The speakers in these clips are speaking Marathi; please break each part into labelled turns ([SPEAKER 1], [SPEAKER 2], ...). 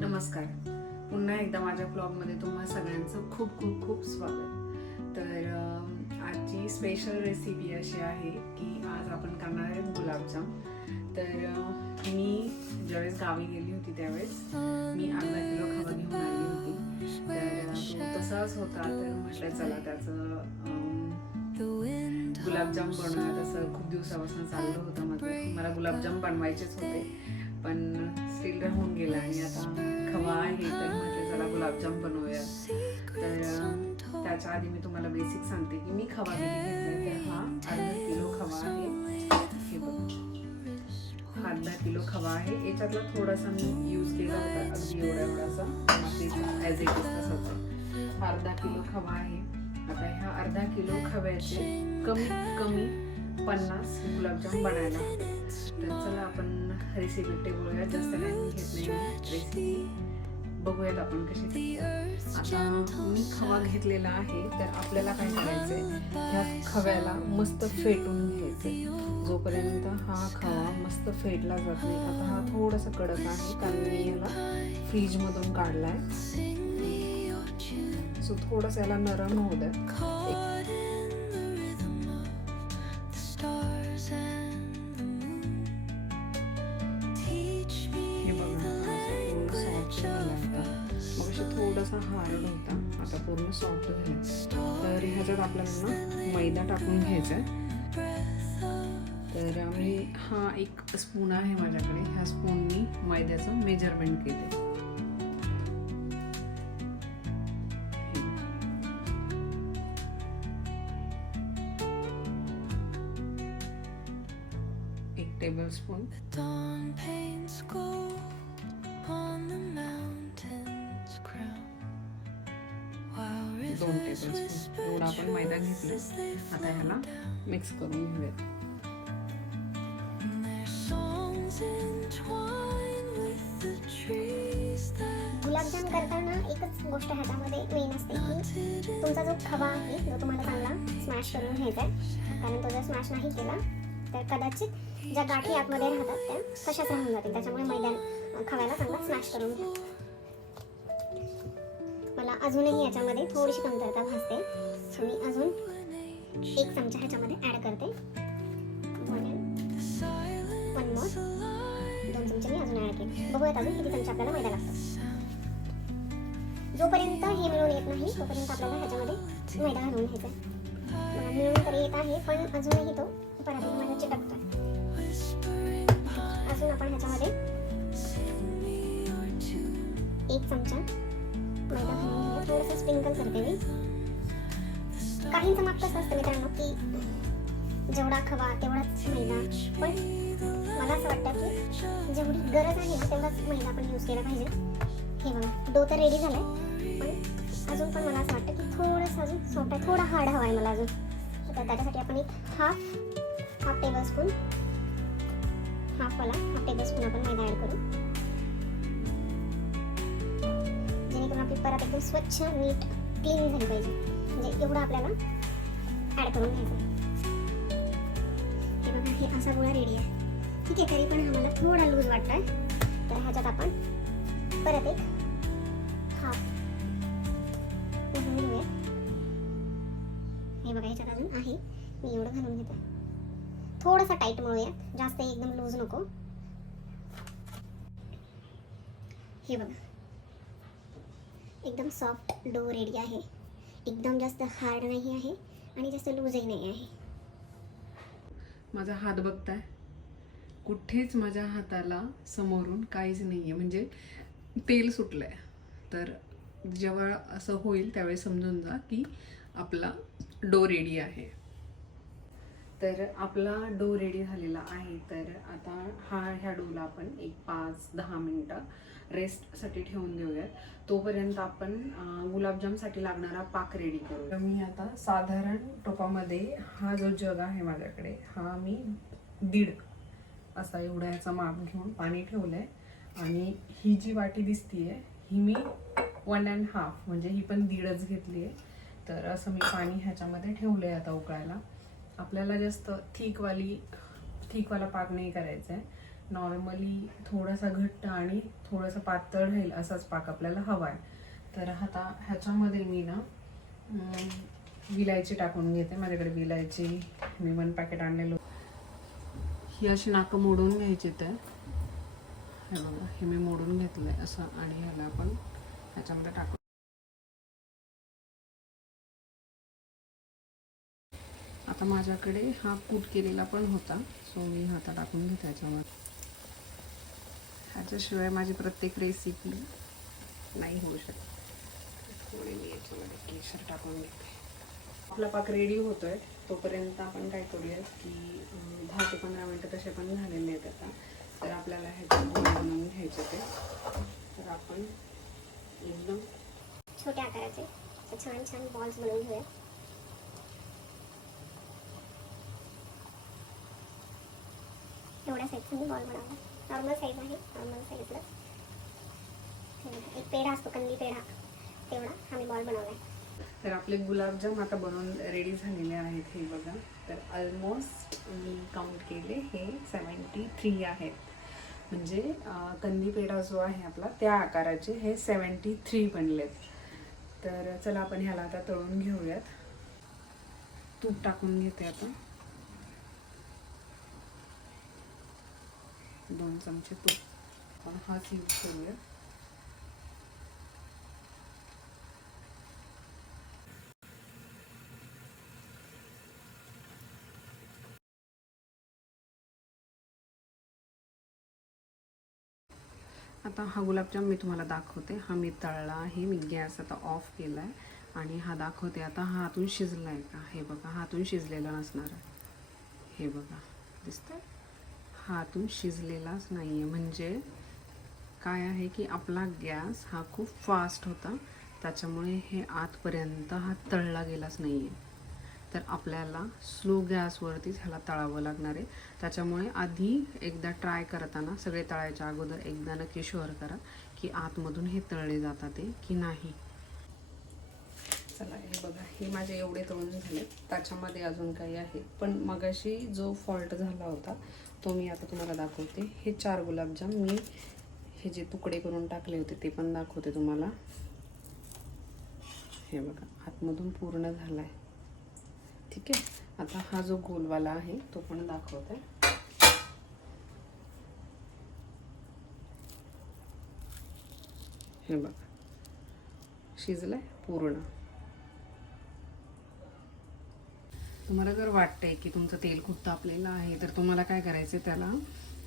[SPEAKER 1] नमस्कार. पुन्हा एकदा माझ्या ब्लॉगमध्ये तुम्हा सगळ्यांचं खूप खूप खूप स्वागत. तर आजची स्पेशल रेसिपी अशी आहे की आज आपण करणार आहे गुलाबजाम. तर मी ज्यावेळेस गावी गेली होती त्यावेळेस मी अर्धा किलो खवा घेऊन आली होती. तर तसाच होता. तर म्हटलं चला त्याचं गुलाबजाम बनवण्यात तसं खूप दिवसापासून चाललं होतं माझं मला गुलाबजाम बनवायचेच होते. पण स्टील राहून गेला आणि आता खवा आहे तर म्हटलं चला गुलाबजाम बनवूया तर त्याच्या आधी मी तुम्हाला बेसिक सांगते की मी खवा किती तर हा अर्धा किलो खवा आहे. हे अर्धा किलो खवा आहे. याच्यातला थोडासा मी यूज केला होता अगदी एवढा एवढासा ॲज इट इज तसाच अर्धा किलो खवा आहे. आता ह्या अर्धा किलो खव्याचे कमीत कमी पन्नास गुलाबजाम बनायला. तर चला आपण रेसिपी टेबलूया जास्त काही घेत नाही रेसिपी बघूयात आपण कशी आता मी खवा घेतलेला आहे तर आपल्याला काय करायचंय? ह्या खव्याला मस्त फेटून घ्यायचं जोपर्यंत हा खवा मस्त फेटला जात नाही आता हा थोडासा कडक आहे कारण मी याला फ्रीजमधून काढलाय. सो थोडासा याला नरम होऊ द्या. तर आपल्याला ना मैदा टाकून घ्यायचा आहे. तर मी हा एक स्पून आहे माझ्याकडे. ह्या स्पूननी मैद्याचं मेजरमेंट केले एक tablespoon
[SPEAKER 2] on the mountain's crown.
[SPEAKER 1] दोन
[SPEAKER 2] rivers
[SPEAKER 1] टेबल
[SPEAKER 2] whisper
[SPEAKER 1] स्पून. एवढा आपण मैदा घेतले. आता ह्याला मिक्स करून घेऊयात
[SPEAKER 3] गुलाबजाम करताना एकच गोष्ट ह्याच्यामध्ये मेन असते की तुमचा जो खवा आहे जो तुम्हाला चांगला स्मॅश करून घ्यायचा आहे कारण तो जर स्मॅश नाही केला तर कदाचित ज्या गाठी आतमध्ये राहतात त्या तशाच राहून जातील. त्याच्यामुळे मैदान खव्याला चांगला स्मॅश करून घ्या अजूनही याच्यामध्ये थोडीशी कमतरता भासते. सो मी अजून एक चमचा ह्याच्यामध्ये ॲड करते. वन मोर दोन चमचे मी अजून ॲड केले. बघूयात अजून किती चमचा आपल्याला मैदा लागतो जोपर्यंत हे मिळून येत नाही तोपर्यंत आपल्याला ह्याच्यामध्ये मैदा घालून घ्यायचा आहे. मिळून तर येत आहे पण अजूनही तो परत माझ्या चिटकतो अजून आपण ह्याच्यामध्ये एक चमचा मैदा थोडंसं स्प्रिंकल करते मी. काहींचं माप कसं असतं मित्रांनो की जेवढा खवा तेवढाच मैदा. पण मला असं वाटतं की जेवढी गरज आहे ना तेवढाच मैदा आपण यूज केला पाहिजे. हे बघा डो तर रेडी झालाय पण अजून पण मला असं वाटतं की थोडंसं अजून सॉफ्ट आहे. थोडा हार्ड हवा आहे मला अजून. तर त्याच्यासाठी आपण एक हाफ हाफ टेबल स्पून हाफवाला हाफ टेबल स्पून आपण मैदा ॲड करू. जेणेकरून परत एकदम स्वच्छ नीट क्लीन झाली पाहिजे. म्हणजे एवढं आपल्याला ॲड करून घ्यायचं हे बघा हे असा गोळा रेडी आहे. ठीक आहे तरी पण आम्हाला थोडा लूज वाटतोय तर ह्याच्यात आपण परत एक हाफ घेऊया. हे बघा ह्याच्यात अजून आहे. मी एवढं घालून घेते. थोडासा टाईट मळूया. जास्त एकदम लूज नको. हे बघा एकदम सॉफ्ट डो रेडी आहे. एकदम जास्त हार्ड नाही आहे आणि जास्त लूजही नाही आहे.
[SPEAKER 1] माझा हात बघताय. कुठेच माझ्या हाताला समोरून काहीच नाही आहे म्हणजे तेल सुटलं आहे तर जेव्हा असं होईल त्यावेळी समजून जा की आपला डो रेडी आहे. तर आपला डो रेडी झालेला आहे. तर आता हा ह्या डोला आपण एक पाच दहा मिनटं रेस्टसाठी ठेवून देऊयात. तोपर्यंत आपण गुलाबजामसाठी लागणारा पाक रेडी करू. तर मी आता साधारण टोपामध्ये हा जो जग आहे माझ्याकडे हा मी दीड असा एवढा ह्याचा माप घेऊन पाणी ठेवलं आहे आणि ही जी वाटी दिसतीये ही मी वन अँड हाफ म्हणजे ही पण दीडच घेतली आहे तर असं मी पाणी ह्याच्यामध्ये ठेवलं आहे आता उकळायला. आपल्याला जास्त थीकवाली थीकवाला पाक नाही करायचा आहे नॉर्मली थोडासा घट्ट आणि थोडासा पातळ राहील असाच पाक आपल्याला हवा आहे तर आता ह्याच्यामध्ये मी ना विलायची टाकून घेते. माझ्याकडे विलायची मी वन पॅकेट आणलेलो. ही अशी नाकं मोडून घ्यायची तर हे बघा हे मी मोडून घेतलंय असं आणि ह्याला आपण ह्याच्यामध्ये टाकू. आता माझ्याकडे हा कूट केलेला पण होता सो मी हाता टाकून घेते त्याच्यावर याच्याशिवाय माझी प्रत्येक रेसिपी नाही होऊ शकत. थोडी मी याच्यामध्ये केशर टाकून घेते. आपला पाक रेडी होतोय. तोपर्यंत आपण काय करूया की दहा ते पंधरा मिनटं तसे पण झालेले आहेत आता. तर आपल्याला ह्याचं गोळे बनवून घ्यायचे ते तर आपण एकदम
[SPEAKER 3] छोट्या आकाराचे छान छान बॉल्स बनवून घेऊया मी बॉल बनवला नॉर्मल साईज आहे. नॉर्मल साईजला एक पेढा असतो कंदी पेढा. तेवढा हा मी बॉल बनवला आहे
[SPEAKER 1] तर आपले गुलाबजाम आता बनवून रेडी झालेले आहेत हे बघा. तर ऑलमोस्ट मी काउंट केले हे सेवन्टी थ्री आहेत. म्हणजे कंदी पेढा जो आहे आपला त्या आकाराचे हे सेवन्टी थ्री बनलेत. तर चला आपण ह्याला आता तळून घेऊयात. तूप टाकून घेते आता. दोन चमचे तूप. आपण हाच यूज करूया. आता हा गुलाबजाम मी तुम्हाला दाखवते. हा मी तळला आहे. मी गॅस आता ऑफ केला आहे आणि हा दाखवते. आता हा हातून शिजला आहे का? हे बघा हातून शिजलेला नसणार. आहे हे बघा दिसतंय? हा आतून शिजलेलाच नाही आहे म्हणजे काय आहे की आपला गॅस हा खूप फास्ट होता. त्याच्यामुळे हे आतपर्यंत हा तळला गेलाच नाही आहे तर आपल्याला स्लो गॅसवरतीच ह्याला तळावं लागणार आहे. त्याच्यामुळे आधी एकदा ट्राय करताना सगळे तळायच्या अगोदर एकदा नक्की शुअर करा की आतमधून हे तळले जातात ते की नाही. चला हे बघा हे माझे एवढे तळून झाले. त्याच्यामध्ये अजून काही आहे. पण मगाशी जो फॉल्ट झाला होता तो मी आता तुम्हाला दाखवते. हे चार गुलाबजाम मी हे जे तुकडे करून टाकले होते ते पण दाखवते तुम्हाला. हे बघा आतमधून पूर्ण झाला आहे ठीक आहे? आता हा जो गोलवाला आहे तो पण दाखवते. हे बघा शिजलाय पूर्ण. तुम्हाला जर वाटतंय की तुमचं तेल खूप तापलेलं आहे तर तुम्हाला काय करायचं त्याला?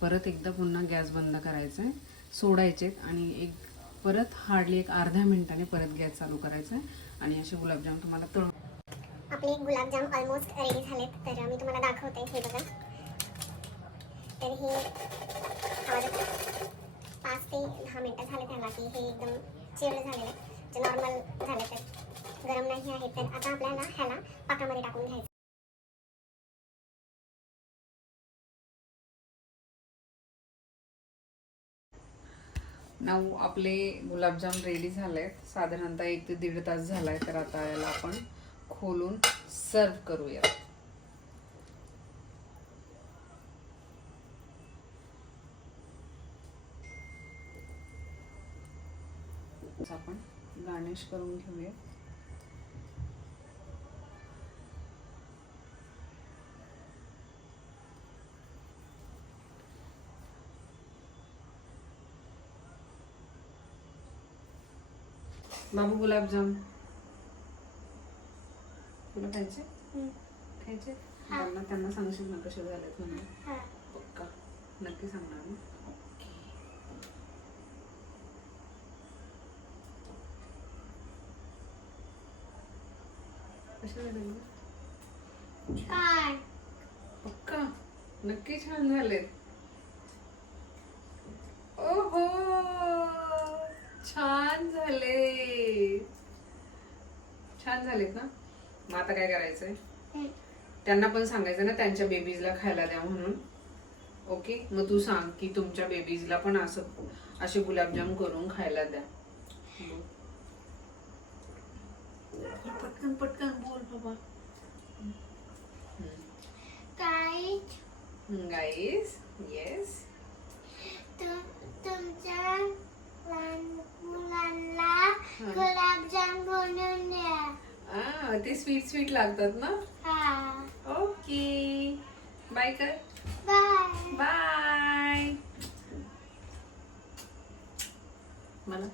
[SPEAKER 1] परत एकदा पुन्हा गॅस बंद करायचा आहे सोडायचे आणि एक परत हार्डली एक अर्ध्या मिनिटाने परत गॅस चालू करायचा आहे आणि असे गुलाबजाम तुम्हाला तळ
[SPEAKER 3] आपले गुलाबजाम ऑलमोस्ट रेडी झालेत तर मी तुम्हाला दाखवते. हे बघा. तर हे पाच ते दहा मिनटं झाले त्याला की हे एकदम चिल्ड झालेले जे नॉर्मल झाले तर गरम नाही आहे तर आता आपल्याला ह्याला पाकामध्ये टाकून घ्यायचं.
[SPEAKER 1] नाऊ आपले गुलाबजाम रेडी आहेत साधारणतः एक ते दीड तास झालाय तर आता याला आपण खोलून सर्व करूया आपण गार्निश करून घेऊया बाबू गुलाबजाम. तुला खायचे? खायचे. त्यांना त्यांना सांगशील ना कसे झालेत म्हणून.
[SPEAKER 3] हां.
[SPEAKER 1] पक्का. नक्की सांगणार ना कसे झाले पक्का. नक्की छान झालेत. ओहो. छान झाले. छान झालेत ना? मग आता काय करायचंय? त्यांना पण सांगायचं ना त्यांच्या बेबीजला खायला द्या म्हणून. ओके मग तू सांग की तुमच्या बेबीजला पण असं असे गुलाबजाम करून खायला द्या. पटकन पटकन बोल बाबा.
[SPEAKER 3] काय
[SPEAKER 1] गाईस येस
[SPEAKER 3] तुमच्या लहान मुलांना
[SPEAKER 1] हा.
[SPEAKER 3] गुलाबजाम बनवून द्या
[SPEAKER 1] आ, ते स्वीट स्वीट लागतात ना?
[SPEAKER 3] हा.
[SPEAKER 1] ओके बाय कर.
[SPEAKER 3] बाय
[SPEAKER 1] बाय मला